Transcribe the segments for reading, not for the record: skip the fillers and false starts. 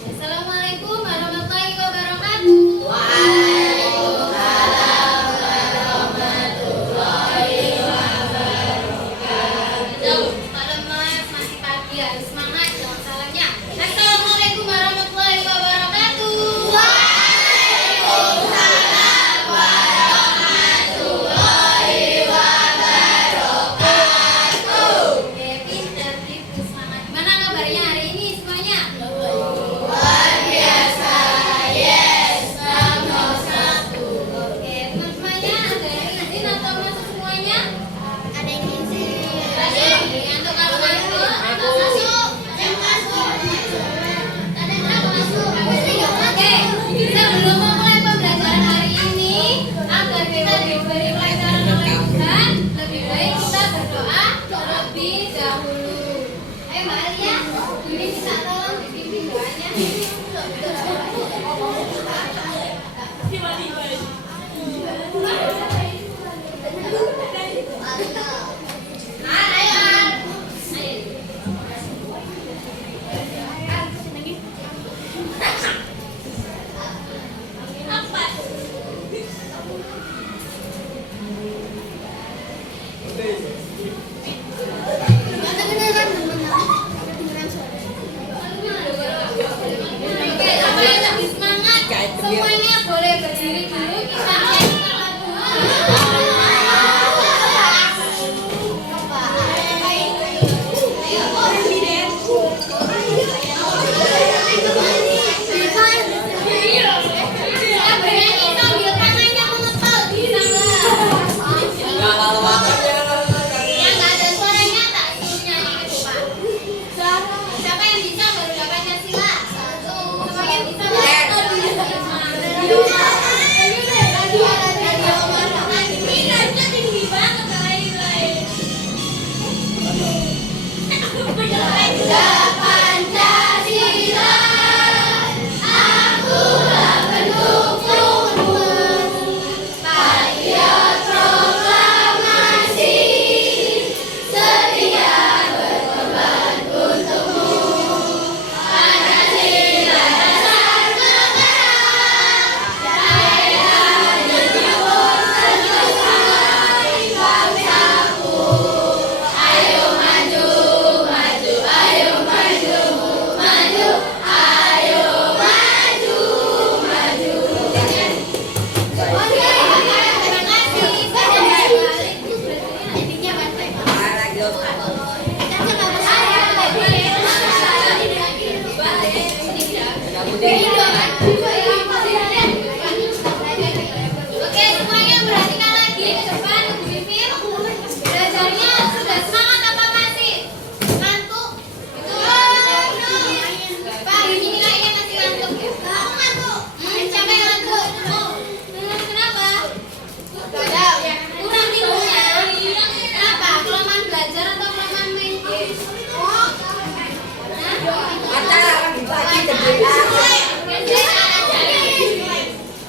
Assalamualaikum warahmatullahi wabarakatuh. Waalaikumsalam warahmatullahi wabarakatuh. Kalau masih pagi harus semangat dong salamnya. Assalamualaikum warahmatullahi wabarakatuh. Waalaikumsalam warahmatullahi wabarakatuh. Oke, pintar gitu semangat. Gimana kabarnya hari ini semuanya? Luar biasa, yes, nomor satu. Oke, teman-temannya ada yang izin atau masuk semuanya? Ada yang izin. Ada yang izin. Untuk kalau masuk, atau masuk? Ada yang masuk. Ada yang masuk. Oke, sebelum memulai pembelajaran hari ini, agar kita diberi pelajaran oleh Tuhan, lebih baik kita berdoa terlebih dahulu. Ayo Mbak Alia, ini bisa tolong dibimbing doanya. Oke, supaya lebih semangat, semuanya boleh berdiri dulu. Kita nyanyikan lagu. Kita bernyanyi sambil tangannya mengepal, bisa nggak? Yang nggak ada suaranya tak suruh nyanyi gitu Pak. Siapa yang bisa baru dapatnya sila. Siapa yang bisa tinggi banget Pancasila, akulah pendukungmu. Patriot proklamasi, setia berkorban untukmu. Pancasila dasar negara, daya jiwa sebagai bangsaku. Ayo maju, maju, ayo maju, maju, ayo maju, maju. Oke, terima kasih. Intinya Oke, semuanya perhatikan lagi ke depan, Ibu Vivir. Belajarnya sudah semangat apa masih ngantuk? Pak, di sini kayaknya masih ngantuk ya? Aku ngantuk. Siapa yang ngantuk? Kenapa? Kurang tidurnya. Kenapa? Kelemahan belajar atau kelemahan main game?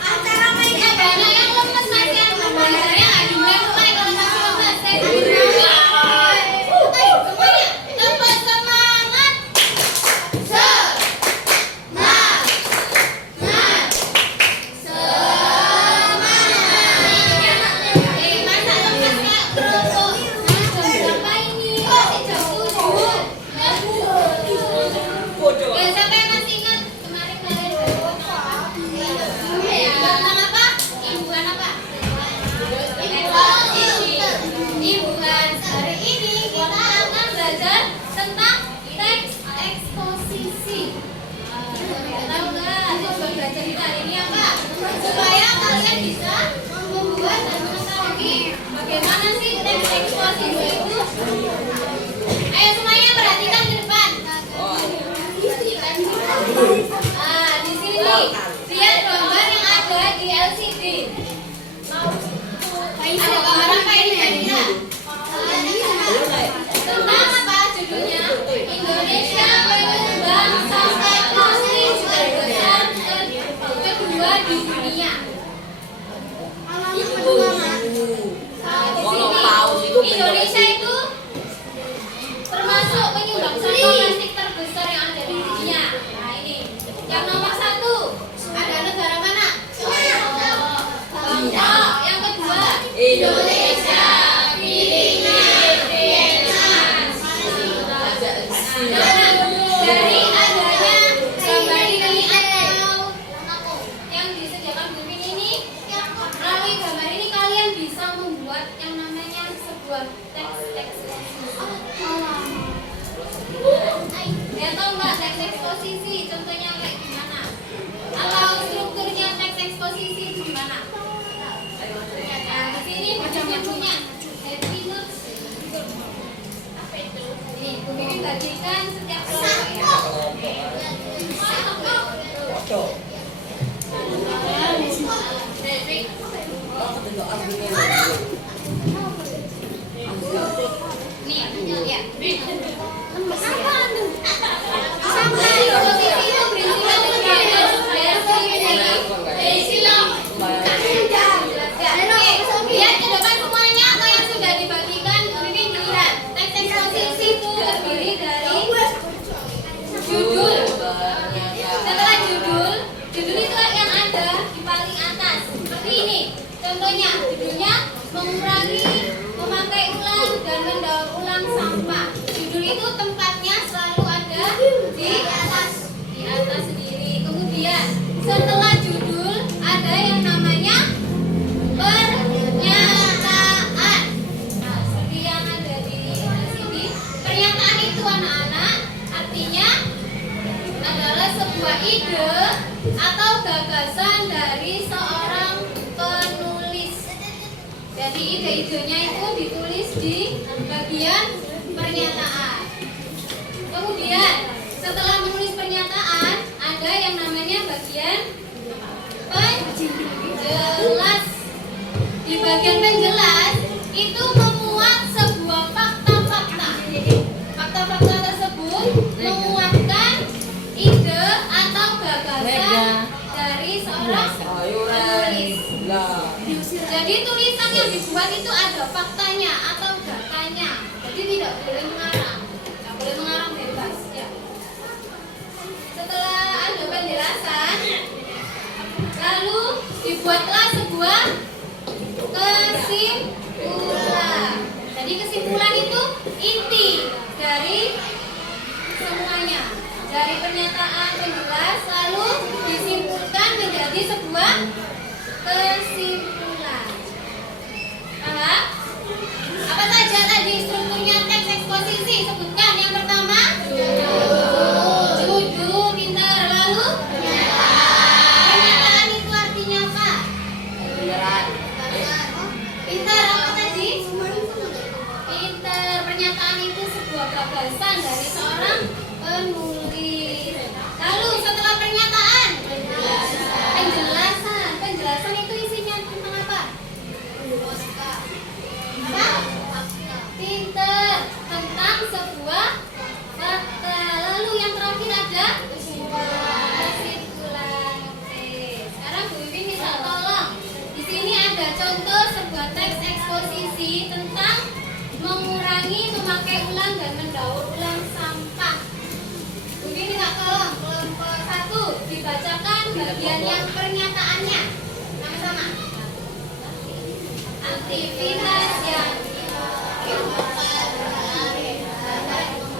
Antara main game banyak yang lemes masih yang belajarnya nggak dimulai kalau masih lemes. Saya semuanya dapat semangat. Masa lemes nggak kerupuk? Jam berapa ini? Masih jam 7. Ya, siapa yang masih ingat kemarin kalian buat apa? Tentang apa? Imbuhan apa? Imbuhan. Hari ini kita akan belajar tentang teks eksposisi. Tahu nggak? Tujuan belajar kita hari ini apa? Supaya kalian bisa membuat dan mengetahui bagaimana sih teks eksposisi itu. Ayo semuanya perhatikan ke depan. Di sini lihat gambar yang ada di LCD. Ada gambar apa ini kira-kira? Tentang apa judulnya? Indonesia berkembang sampai posisi terbesar kedua di dunia. Di sini Indonesia itu termasuk penyumbang sampah plastik terbesar yang ada di dunia. Nah ini Contohnya, judulnya mengurangi memakai ulang dan mendaur ulang sampah. Judul itu tempatnya selalu ada di atas sendiri. Kemudian setelah judul ada yang namanya pernyataan. Nah, seperti yang ada di sini. Pernyataan itu anak-anak artinya adalah sebuah ide atau gagasan dari seorang penulis. Jadi ide-idenya itu ditulis di bagian pernyataan. Kemudian setelah menulis pernyataan ada yang namanya bagian penjelas. Di bagian penjelas itu memuat sebuah fakta-fakta. Fakta-fakta tersebut menguatkan ide atau gagasan dari seorang penulis. Jadi tulisan yang dibuat itu ada faktanya atau datanya. Jadi tidak boleh mengarang, tidak boleh mengarang bebas. Ya. Setelah ada penjelasan, lalu dibuatlah sebuah kesimpulan. Jadi kesimpulan itu inti dari semuanya. Dari pernyataan penjelas lalu disimpulkan menjadi sebuah kesimpulan. Paham? Apa saja tadi strukturnya teks eksposisi? Sebutkan. Yang pertama judul, pintar. Lalu pernyataan itu artinya apa? Pintar apa tadi? Pintar. Pernyataan itu sebuah gagasan dari seorang penulis. Lalu setelah pernyataan penjelasan. Penjelasan itu isinya tentang apa? Pintar. Tentang sebuah fakta. Lalu yang terakhir ada kesimpulan. Oke. Sekarang Bu Wiwin minta tolong. Di sini ada contoh sebuah teks eksposisi tentang mengurangi memakai ulang dan mendaur ulang sampah. Bu Wiwin minta tolong kelompok 1 dibacakan bagian yang pernyataannya. Sama-sama. Aktivitas yang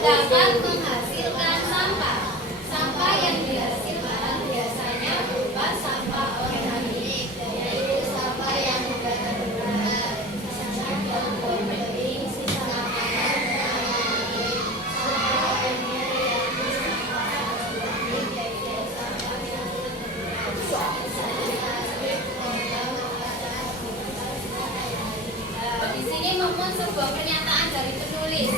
dapat menghasilkan sampah. Sampah yang dihasilkan biasanya berupa sampah organik, yaitu sampah yang mudah terurai, sampah penting, sisa makanan, sampah energi, sampah plastik, yaitu sampah yang di sini memuat sebuah pernyataan dari penulis.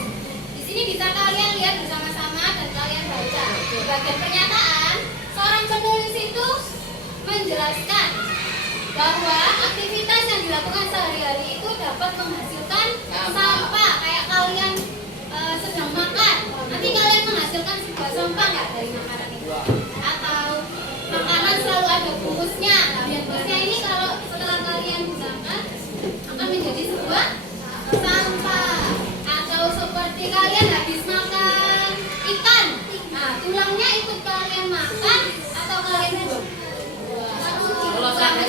Di sini bisa kalian lihat bersama-sama dan kalian baca. Di bagian pernyataan, seorang penulis itu menjelaskan bahwa aktivitas yang dilakukan sehari-hari itu dapat menghasilkan sampah. Kayak kalian sedang makan, nanti kalian menghasilkan sebuah sampah nggak dari makanan itu? Atau makanan selalu ada bungkusnya. Nah, bungkusnya ini kalau setelah kalian gunakan akan menjadi sebuah sampah. Atau seperti kalian habis makan ikan, nah tulangnya ikut kalian makan atau kalian buang?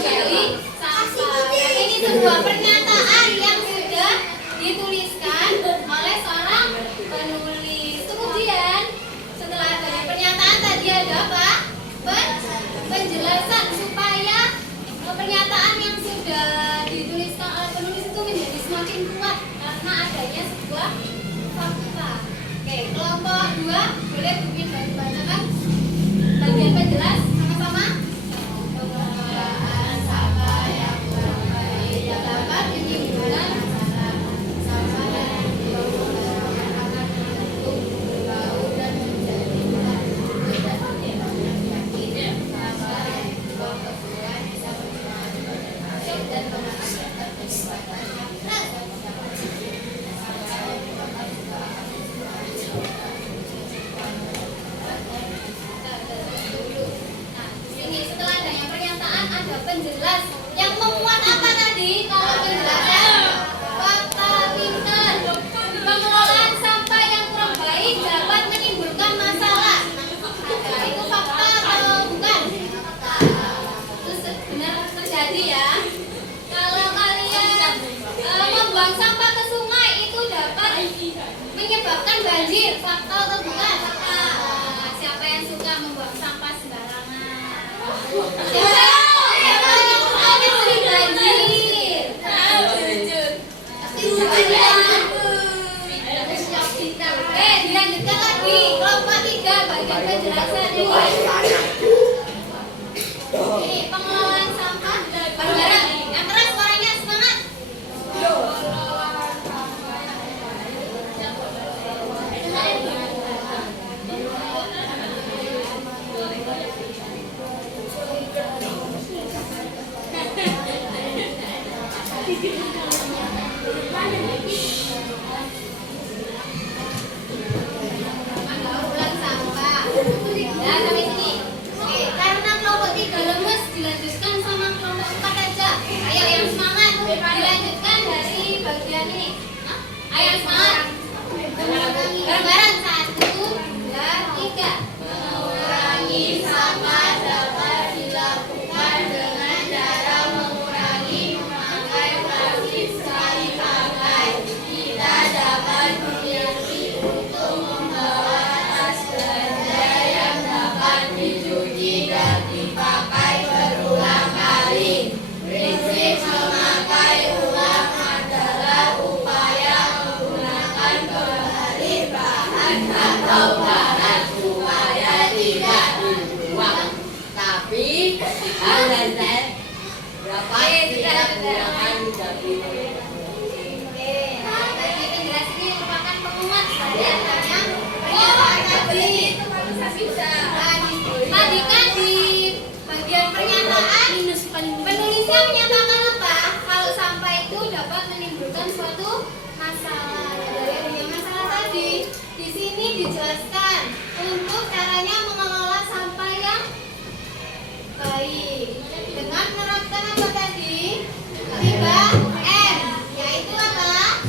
Jadi sampah. Ini sebuah pernyataan yang sudah dituliskan oleh seorang penulis. Kemudian setelah dari pernyataan tadi ada apa? Penjelasan supaya pernyataan yang sudah dituliskan oleh penulis itu menjadi semakin kuat karena adanya sebuah fakta. Oke, kelompok 2 boleh bikin bacakan bagian penjelas sama-sama. Penggunaan sampah yang kurang baik dapat menimbulkan masalah. Sampah yang dibuang akan mengandung bau dan menjadi tidak penyakit. Sampah yang dibuang ke sungai bisa menimbulkan penyakit dan mengakibatkan penyebatan yang setelah adanya pernyataan ada penjelas yang memuat apa tadi? Kalau penjelasan fakta. Pintar. Pengelolaan sampah yang kurang baik dapat menimbulkan masalah. Nah, itu fakta atau bukan? Itu benar terjadi ya. Kalau Dilanjutkan lagi kelompok 3 bagian penjelasan ini pengelolaan sampah bareng-bareng. Yang keras suaranya semangat. Pengelolaan sampah. Ya, sampai sini. Oke, karena kelompok 3 lemes, dilanjutkan sama kelompok 4 aja. Ayo yang semangat. Dilanjutkan dari bagian ini. Ayo yang semangat. Bareng-bareng 1, 2, 3. Mengurangi sampah dapat dilakukan dengan cara mengurangi memakai plastik sekali pakai. Kita dapat memilih untuk membawa tas belanja yang dapat dicuci dan dipakai berulang kali. Prinsip memakai ulang adalah upaya menggunakan kembali bahan atau barang supaya tidak dibuang, tapi hal dan lain dapat tidak menggunakan jadi. Tadi penjelasan ini merupakan penguat dari antaranya tadi kan di bagian pernyataan penulisnya menyatakan apa? Kalau sampah itu dapat menimbulkan suatu masalah. Dari yang masalah tadi di sini dijelaskan untuk caranya mengelola sampah yang baik dengan menerapkan apa tadi? 3M, yaitu apa?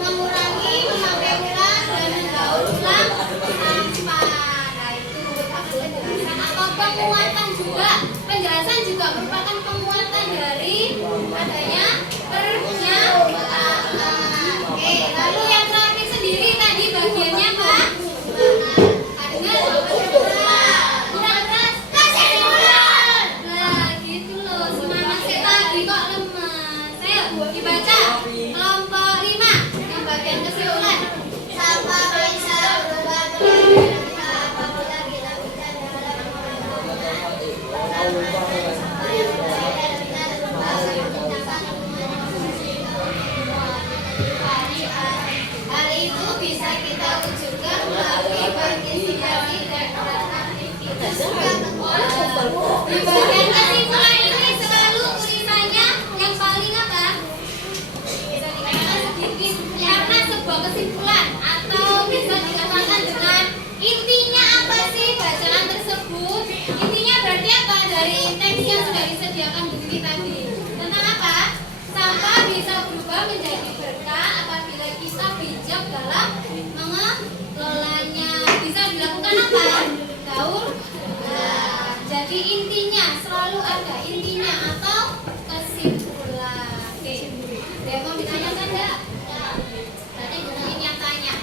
Mengurangi, memakai ulang, dan mendaur ulang sampah. Nah, itu merupakan penjelasan atau penguatan juga. Penjelasan juga merupakan penguatan dari adanya pernyataan. Oke, lalu yang terakhir sendiri tadi bagiannya apa? Dengar? Kurang keras? Kesimpulan. Nah, gitu loh. Semangat lagi kok lemas. Ayo dibaca. Kelompok 5 yang bagian kesimpulan. Sampah bisa berubah menjadi apabila dilakukan dalam hal itu bisa kita wujudkan melalui partisipasi dan aktivitas. Di bagian kesimpulan ini selalu tulisannya yang paling apa? Bisa dikatakan sedikit karena sebuah kesimpulan atau bisa dikatakan dengan intinya apa sih bacaan tersebut? Intinya berarti apa dari teks yang sudah disediakan di sini tadi? Tentang apa? Sampah bisa berubah menjadi berkah apabila kita bijak dalam mengelolanya. Bisa dilakukan apa? Daur ulang. Jadi intinya selalu ada intinya atau kesimpulan. Oke. Ada yang mau ditanyakan enggak? Berarti mungkin yang tanya.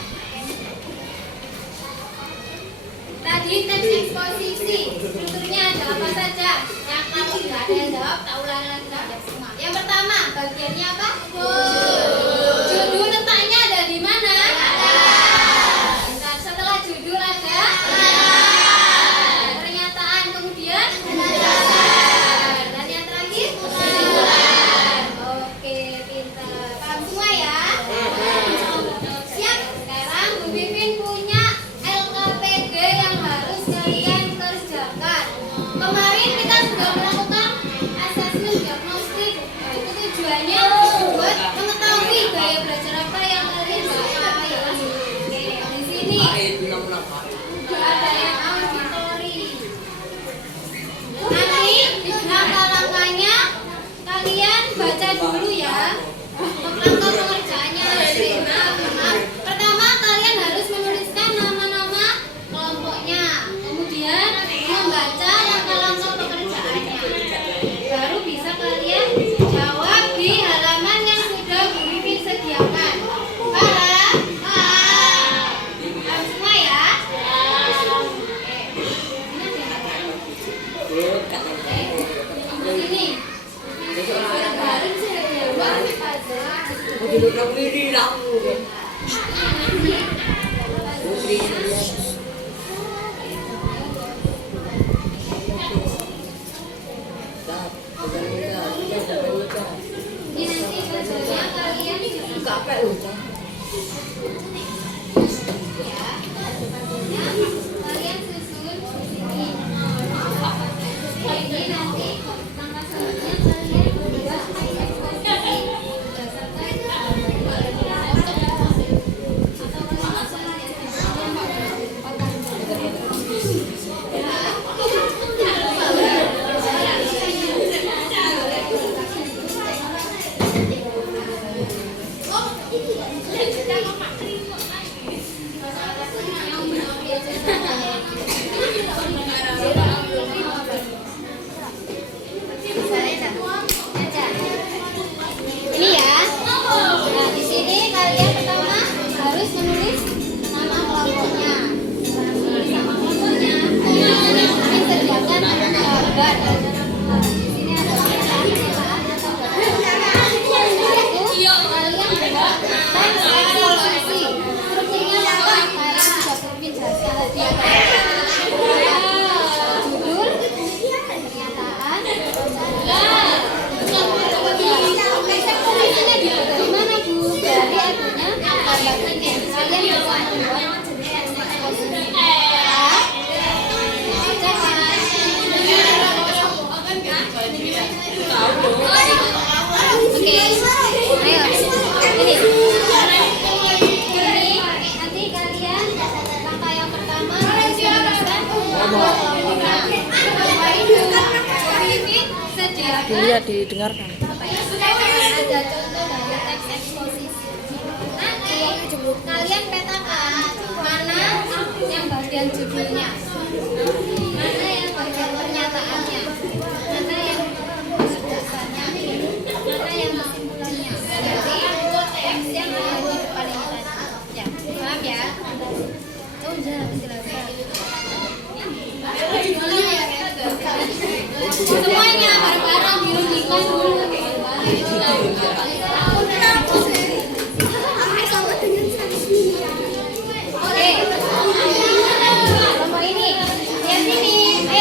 Tadi teks eksposisi strukturnya ada apa saja? Yang kalau tidak ada yang jawab, tak ulangi lagi ya semua. Yang pertama, bagiannya apa? Judul letaknya ada di mana? Setelah judul ada Ini nanti hasilnya kalian ya, kalian susun di sini. Ini nanti langkah selanjutnya kalian buat eksposisi berdasarkan ini ya. Nah, di sini kalian pertama harus menulis nama kelompoknya. Menulis nama kelompoknya. Kalian sediakan gambar. Di sini ada pernyataan atau gambar. Itu kalian buat teks eksposisi. Strukturnya apa? Kalian sudah pimpin jelaskan judul, pernyataan, eksposisinya dibuat dari mana Bu? Dari artinya gambar ini. Kalian bisa membuat eksposisi. Oke, ayo. Ini nanti kalian langkah yang pertama harus menuliskan nama kelompoknya. Sediakan Dilihat, didengarkan. ada contoh dari teks eksposisi. Nanti kalian petakan mana yang bagian judulnya, mana yang bagian pernyataannya, mana yang dasarnya, mana yang kesimpulannya. Jadi teks yang ada di depan ini tadi. Ya, paham ya? Oh, udah penjelasan. Semuanya bareng-bareng dirundikan dulu. Oke. Kelompok ini. Lihat sini.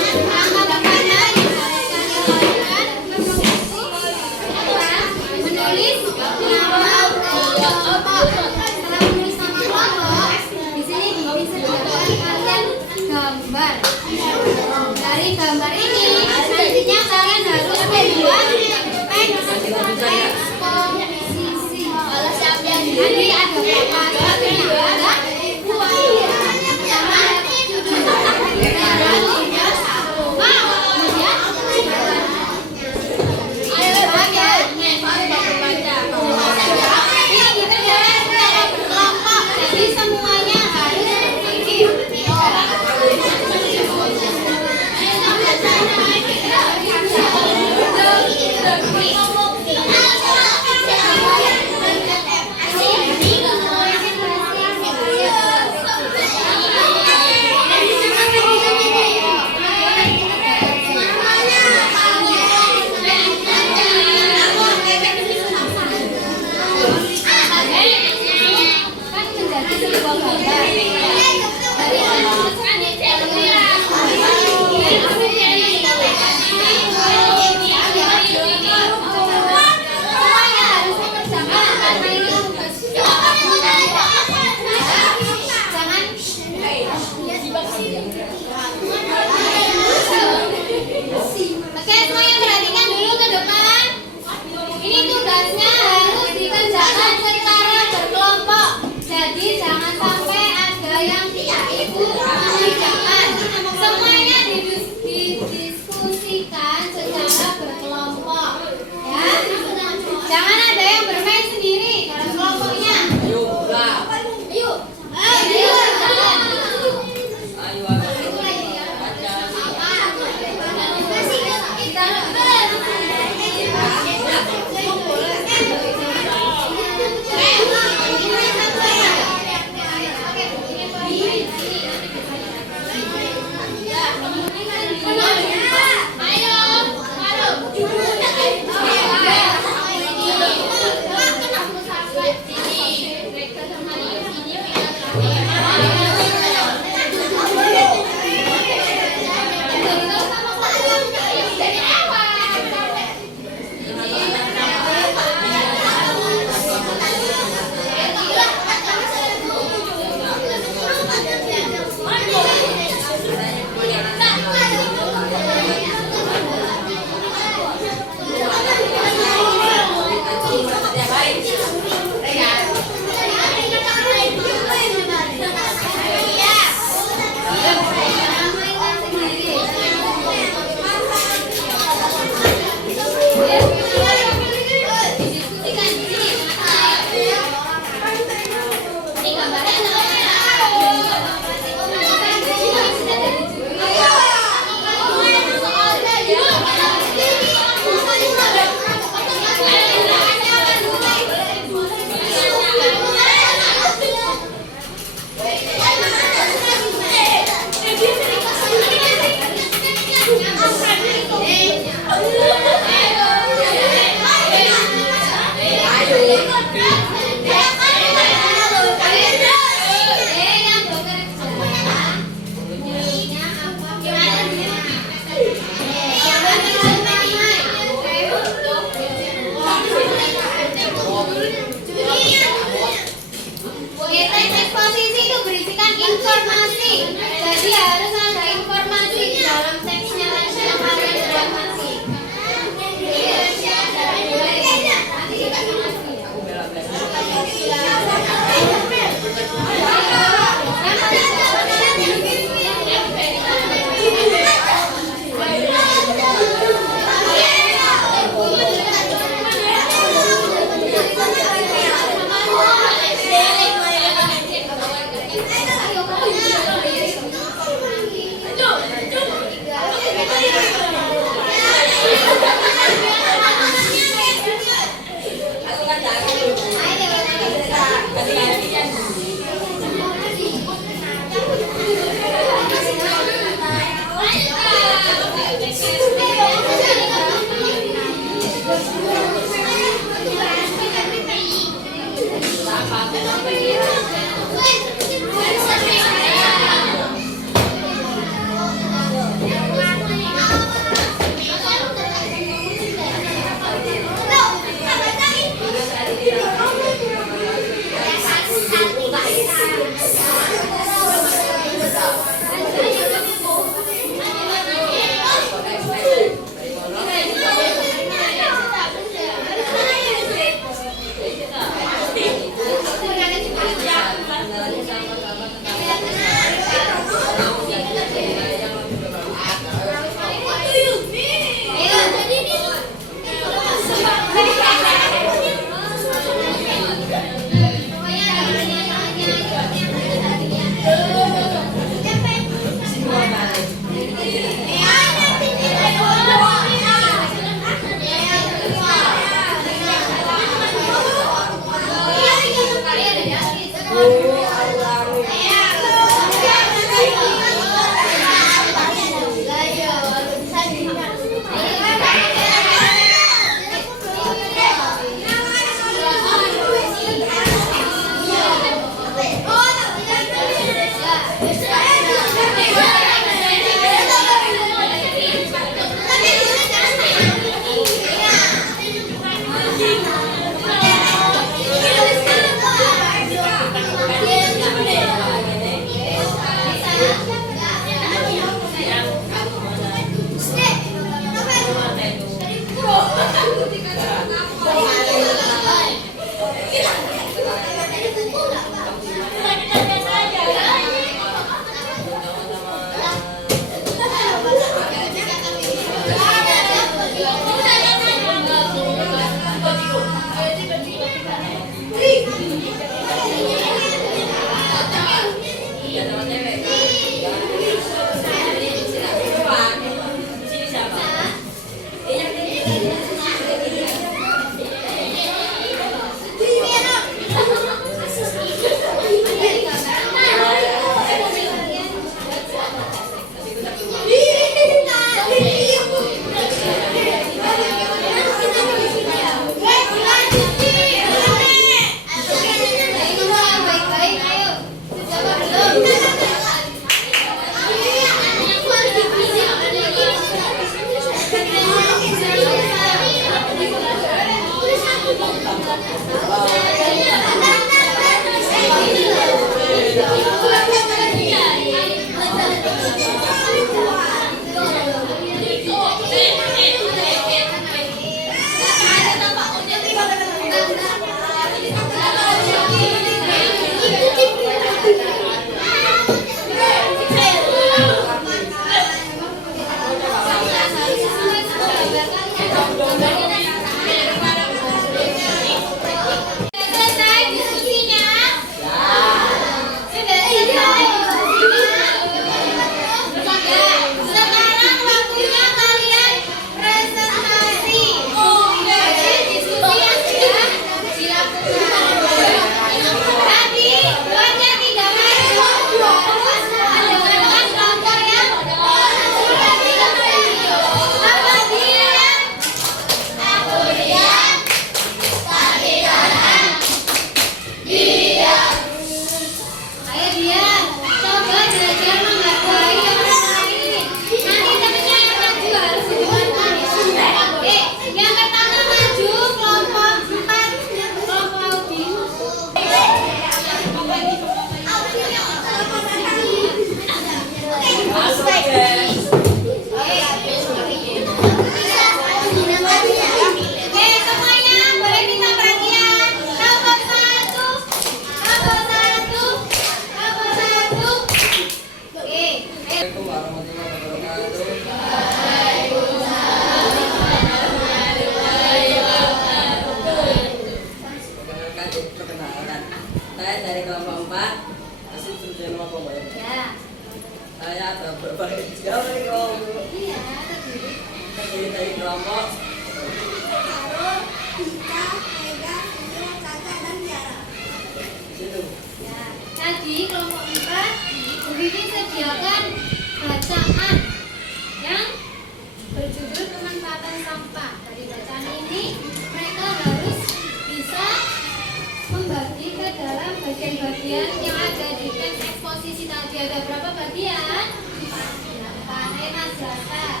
bagian-bagian yang ada di teks eksposisi tadi. Ada berapa bagian? 8. Mas Jaka,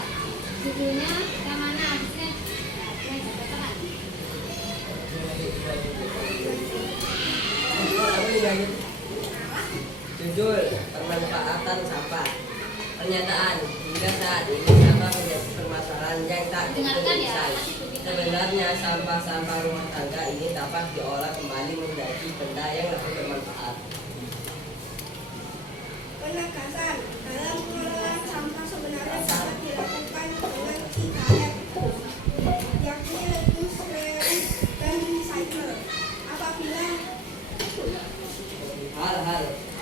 judulnya yang mana? Habisnya judul pemanfaatan sampah. Pernyataan hingga saat ini sampah menjadi permasalahan yang tak terselesai. Sebenarnya sampah-sampah rumah tangga ini dapat diolah kembali menjadi benda yang lebih bermanfaat. Penegasan dalam pengelolaan sampah sebenarnya dapat dilakukan dengan 3R, yakni reduce, reuse, dan recycle.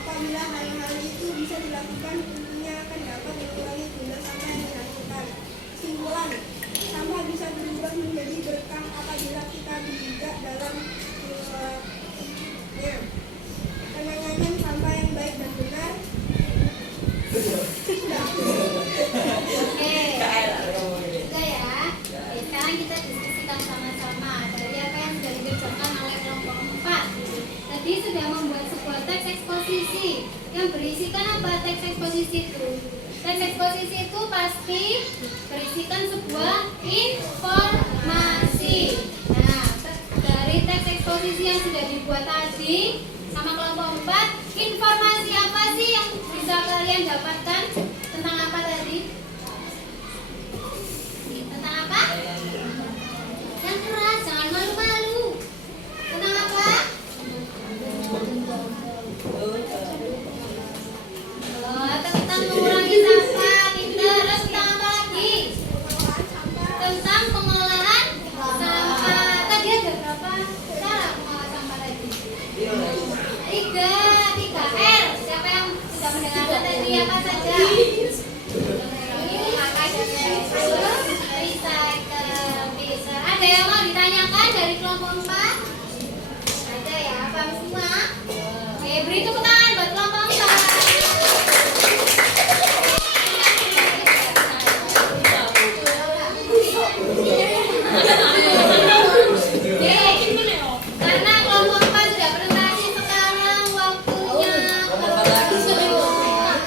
Apabila hal-hal itu bisa dilakukan, tentunya akan dapat mengurangi jumlah sampah yang dihasilkan. Kesimpulan, sampah bisa berubah menjadi berkah apabila kita bijak dalam mengelolanya. Penanganan sampah yang baik dan benar. Oke, sudah ya. Sekarang kita diskusikan sama-sama dari apa yang sudah dikerjakan oleh kelompok 4. Tadi sudah membuat sebuah teks eksposisi yang berisikan apa teks eksposisi itu? Teks eksposisi itu pasti berisikan sebuah informasi. Nah, dari teks eksposisi yang sudah dibuat tadi sama kelompok 4, informasi apa sih yang bisa kalian dapatkan tentang apa tadi? Tentang apa? Yang keras, jangan malu-malu. Tentang apa? Tentang mengurangi sampah, pintar. Terus tentang apa lagi? Tentang pengolahan sampah. Tadi ada berapa cara mengolah sampah tadi? 3R. Siapa yang sudah mendengarkan tadi apa saja? Recycle. Ada yang mau ditanyakan dari kelompok 4? Ada ya, paham semua? Oke, beri tepuk tangan buat kelompok 4. Karena kelompok 4 sudah presentasi, sekarang waktunya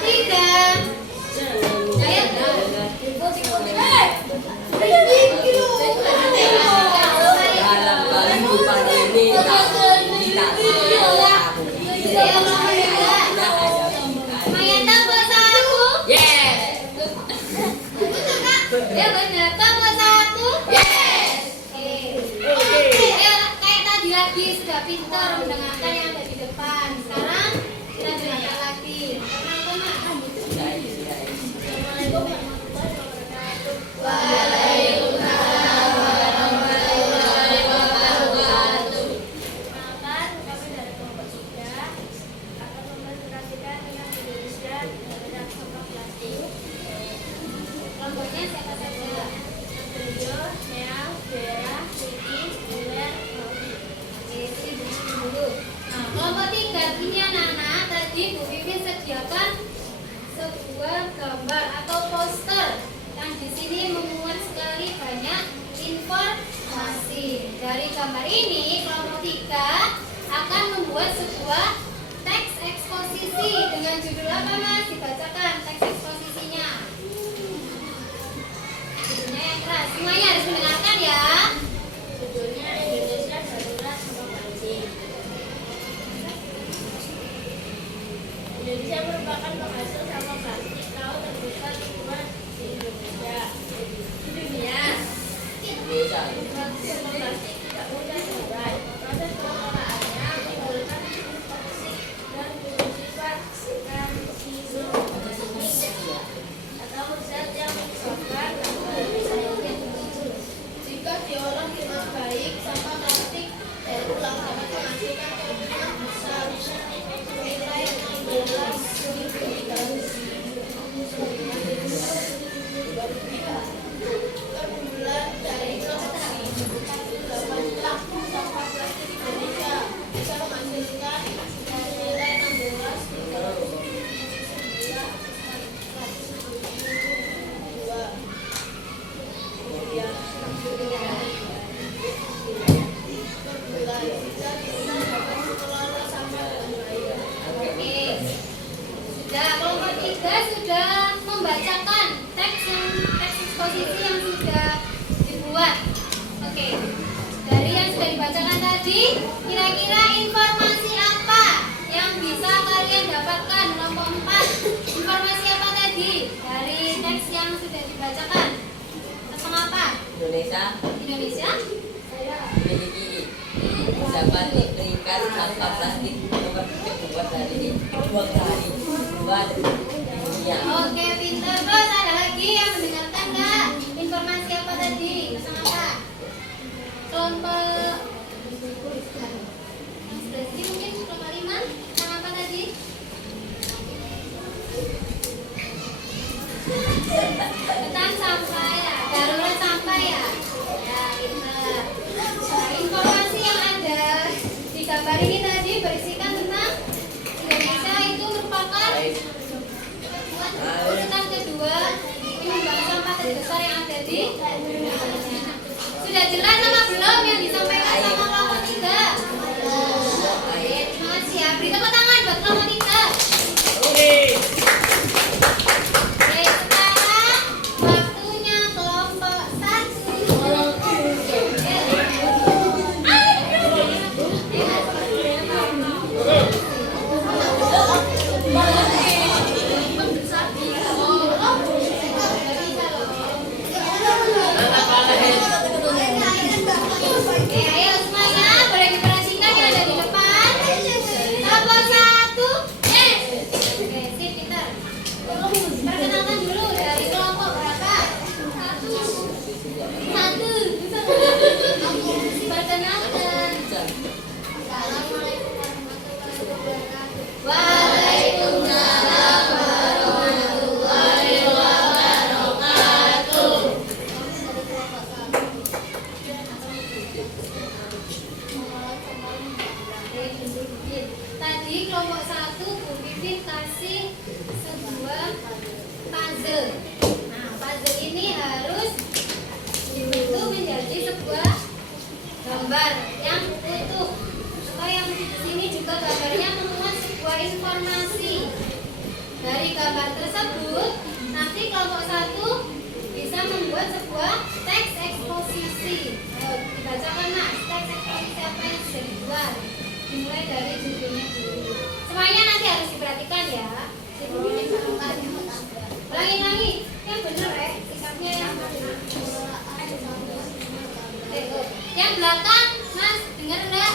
tidak. Dalam kehidupan ini tak Mayata puasa aku? Yes. Ya benar, puasa aku? Yes. Oke. Kayak tadi lagi sudah pintar mendengarkan yang ada di depan. Sekarang kita dengarkan lagi. Waalaikumsalam warahmatullahi wabarakatuh. Perkenalkan, kami dari kelompok 3 akan mempresentasikan tentang Indonesia dan sampah plastik. Kelompoknya siapa saja? Jojo, Nea, Vera, Siti, Uler, Robi. Oke, sini dulu. Nah, kelompok 3 ini anak-anak tadi Bu Vivi sediakan sebuah gambar atau poster yang di sini memuat sekali banyak informasi. Dari gambar ini kelompok 3 akan membuat sebuah teks eksposisi dengan judul apa Mas? Dibacakan teks eksposisinya. Judulnya yang keras. Semuanya harus mendengarkan ya. Judulnya Indonesia Darurat Sampah Plastik. Indonesia merupakan penghasil sampah plastik laut terbesar kedua di Indonesia. Di dunia, sampah plastik tidak mudah terurai. Proses pengolahannya menimbulkan toksik dan bersifat karsinogenic atau zat yang menyebabkan gangguan Jadi, kira-kira informasi apa yang bisa kalian dapatkan kelompok 4? Informasi apa tadi dari teks yang sudah dibacakan? Tentang apa? Indonesia Indonesia? memiliki dapat diberikan sampah plastik nomor kedua dari dua di dunia. Oke, pintar. Terus ada lagi yang mendengarkan nggak? Informasi apa tadi? Tentang apa? Kelompok Mas Brasi mungkin kelompok 5 tentang apa tadi? Tentang sampah ya, darurat sampah ya. Ya, pintar. Nah, informasi yang ada di gambar ini tadi berisikan tentang Indonesia itu merupakan urutan kedua penyumbang sampah terbesar yang ada di dunia. Sudah jelas sama belum yang disampaikan sama kelompok 3? Terima kasih ya. Beri tepuk tangan buat kelompok 3. Oke, sekarang waktunya kelompok 1. Oke, ayo semuanya boleh diperhatikan yang ada di depan. Kelompok 1, yes. Oke, sip, pintar. Perkenalkan dulu dari kelompok berapa? 1. Perkenalkan. Assalamualaikum warahmatullahi wabarakatuh. Waalaikumsalam warahmatullahi wabarakatuh. Tadi kelompok 1 Bu Pipin kasih sebuah puzzle. Nah, puzzle ini harus dibentuk menjadi sebuah gambar yang utuh. Atau yang di sini juga gambarnya memuat sebuah informasi. Dari gambar tersebut, nanti kelompok 1 bisa membuat sebuah teks eksposisi. Dibacakan Mas, teks eksposisi apa yang sudah dibuat. Dimulai dari judulnya dulu. Semuanya nanti harus diperhatikan ya. Ulangi, yang benar ya, sikapnya yang benar. Yang belakang, Mas, dengar enggak?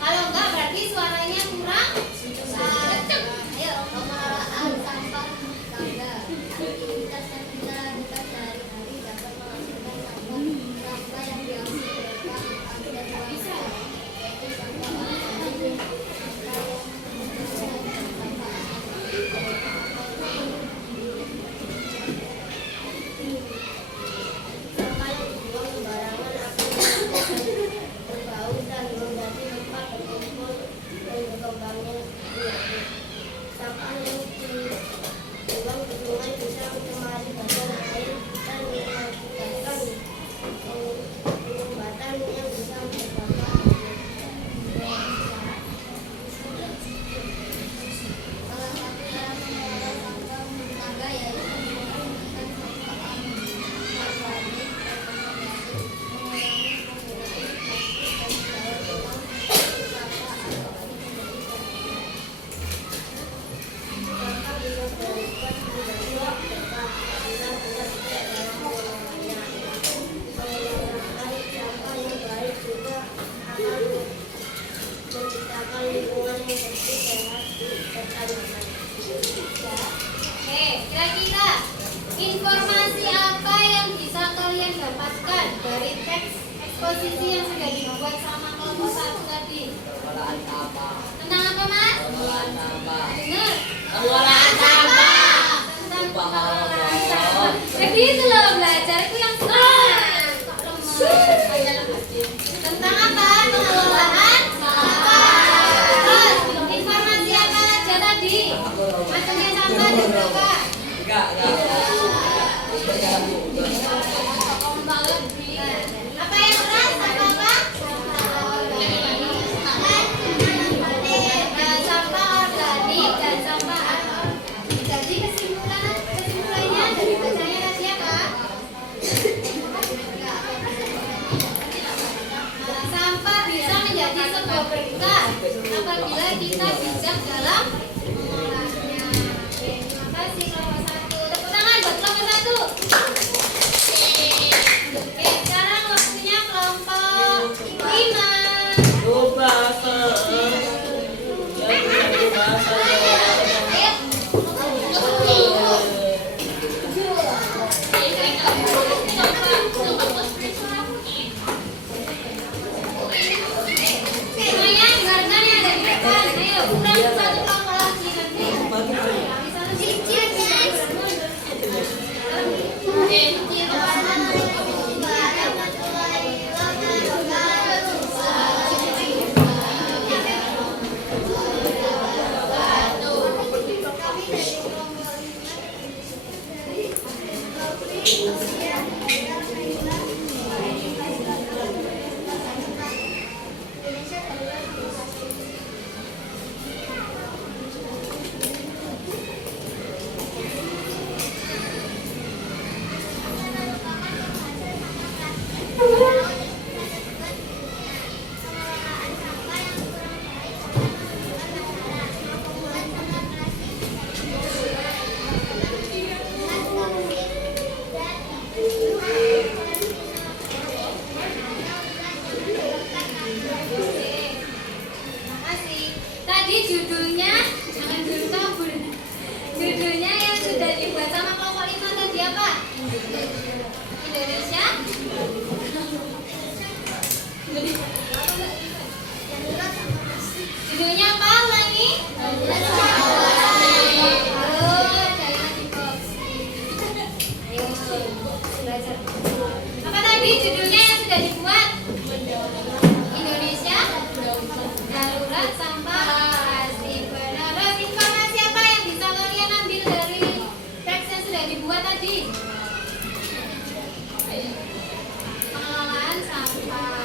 Kalau enggak berarti suaranya kurang kenceng. Ayo, pengelolaan sampah tangga. Aktivitas yang kita lakukan sehari-hari dapat menghasilkan sampah yang diambil mereka ambil dari bisa. Yaitu sampah organik, sampah yang sampah yang dibuang sembarangan akan berbau dan menjadi tempat berkumpul dan berkembangnya penyakit. Sampah yang dibuang ke sungai bisa mencemari badan air dan mengakibatkan penyumbatan yang bisa berdampak. Salah satu cara mengelola sampah rumah tangga yaitu menggunakan sampah organik, mengurangi penggunaan plastik dan daur ulang sampah atau organik menjadi sampah bisa berubah menjadi sampah bila tidak dalam pengolahannya. Pengelolaan sampah yang baik juga akan menciptakan lingkungan yang bersih, sehat, serta nyaman. Oke, kira-kira informasi apa yang bisa kalian dapatkan dari teks eksposisi yang sudah dibuat sama kelompok 1 tadi? Pengelolaan sampah. Tentang apa, Mas? Pengelolaan sampah. Dengar. Pengelolaan sampah. Tentang pengelolaan sampah. Jadi itu loh belajar itu yang sekarang. Tentang apa? Pengelolaan sampah. Terus informasi apa aja tadi? Masuknya sampah ada berapa? Enggak. Apa yang keras? Apa? Sampah organik dan sampah anorganik. Jadi kesimpulannya dari bacanya tadi apa? sebuah berkah apabila kita bijak dalam mengolahnya. Oke, terima kasih kelompok 1. Tepuk tangan buat kelompok 1. Oke, sekarang waktunya kelompok 5. Semuanya dengarkan yang ada di depan. Ayo, kurang satu kelompok lagi nanti. Makasih. Tadi judulnya jangan dulu kabur. Judulnya yang sudah dibuat sama kelompok 5 tadi apa? Indonesia. Judulnya apa ulangi? Oh, dari Nadi Boxi. Ayo belajar. Apa tadi judulnya yang sudah dibuat? Indonesia darurat sampah plastik. Benar. Informasi apa yang bisa kalian ambil dari teks yang sudah dibuat tadi? Pengelolaan sampah.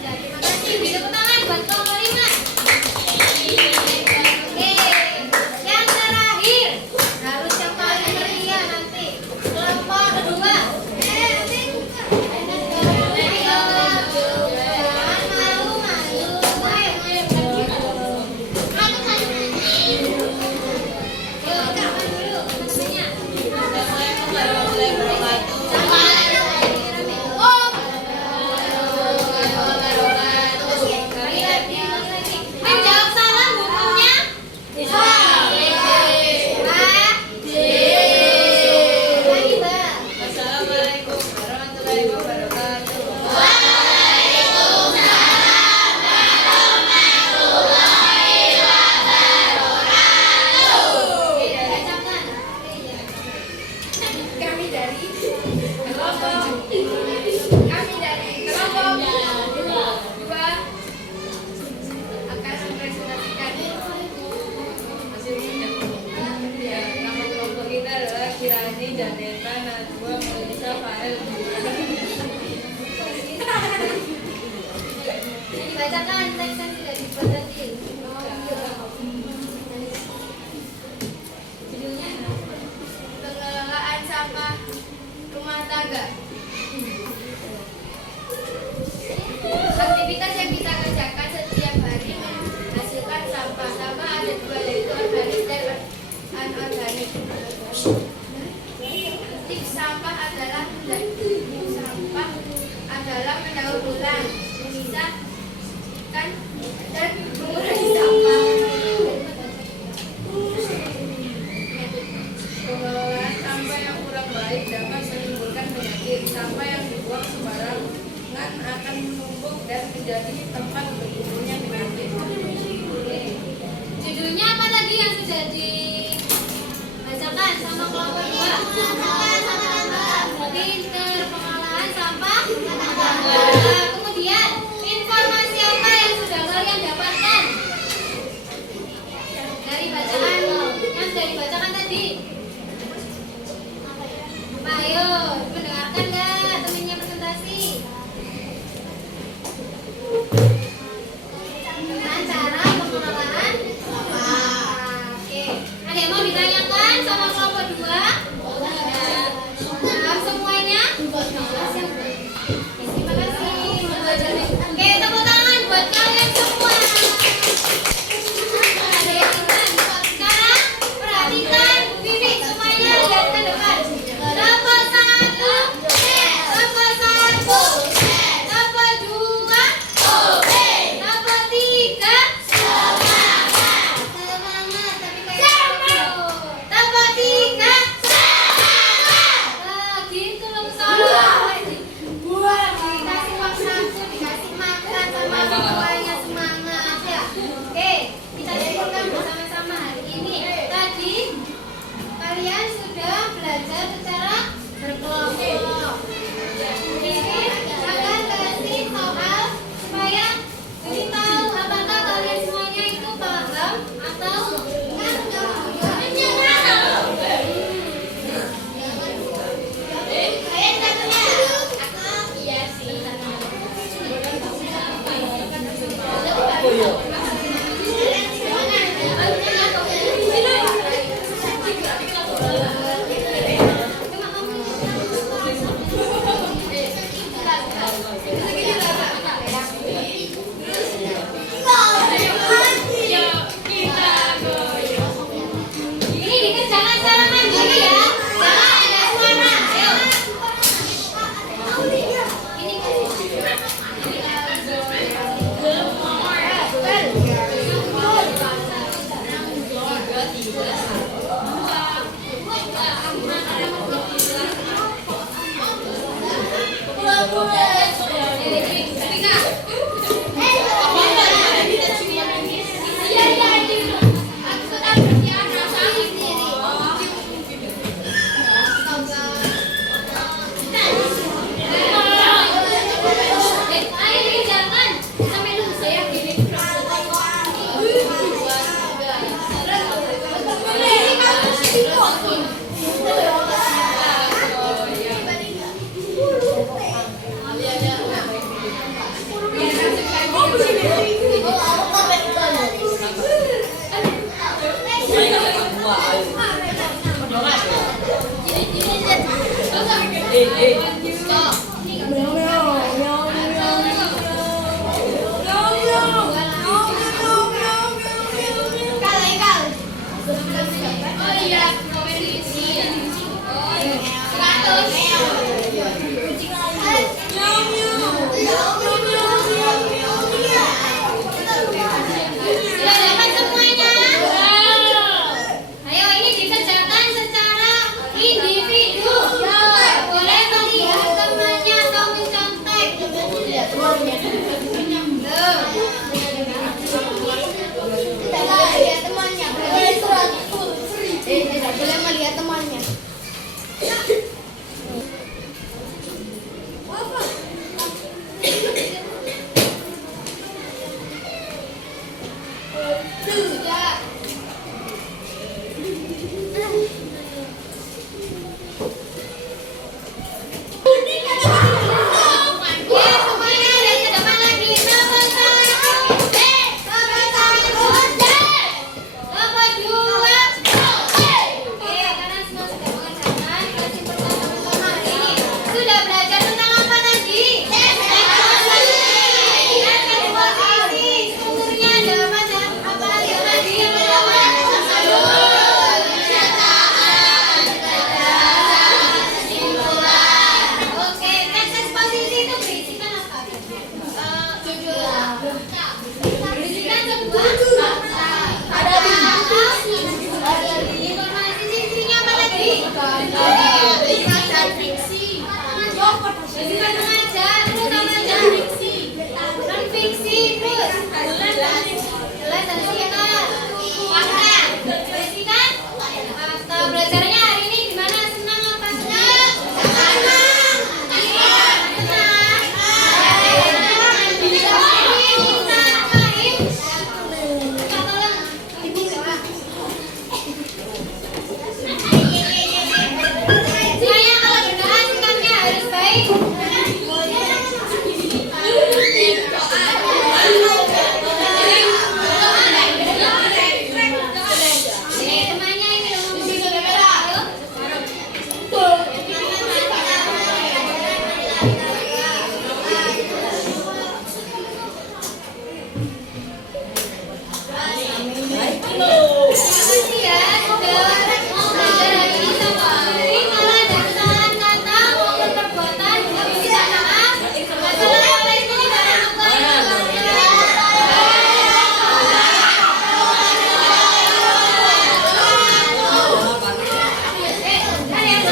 Ya, terima kasih. Beri tepuk tangan buat kelompok 5. Oke, yang terakhir harus yang paling meriah nanti kelompok 2. Menjawab salam hukumnya bisa. Assalamualaikum warahmatullahi wabarakatuh. Kami dari kelompok 2 akan mempresentasikan Ya, nama kelompok kita adalah Kirani, Janeta, Najwa, Melisa, Fael. dibacakan teks yang sudah dibuat tadi. Judulnya Pengelolaan sampah rumah tangga. Aktivitas yang kita kerjakan setiap hari menghasilkan sampah. Sampah ada dua, yaitu organik dan anorganik. Tip sampah adalah mendaur ulang, memisahkan dan mengurangi sampah. Pengelolaan sampah yang kurang baik dapat menimbulkan penyakit. Sampah yang dibuang sembarangan akan menumpuk dan menjadi tempat berkumpulnya penyakit. Judulnya apa tadi yang sudah dibacakan sama kelompok 2? Pinter, pengelolaan sampah. Kemudian informasi apa yang sudah kalian dapatkan dari bacaan yang sudah dibacakan tadi? Ayo, mendengarkan nggak temennya presentasi? Tentang cara pengelolaan sampah. Oke, ada yang mau ditanyakan sama kelompok 2? Iya, telurnya.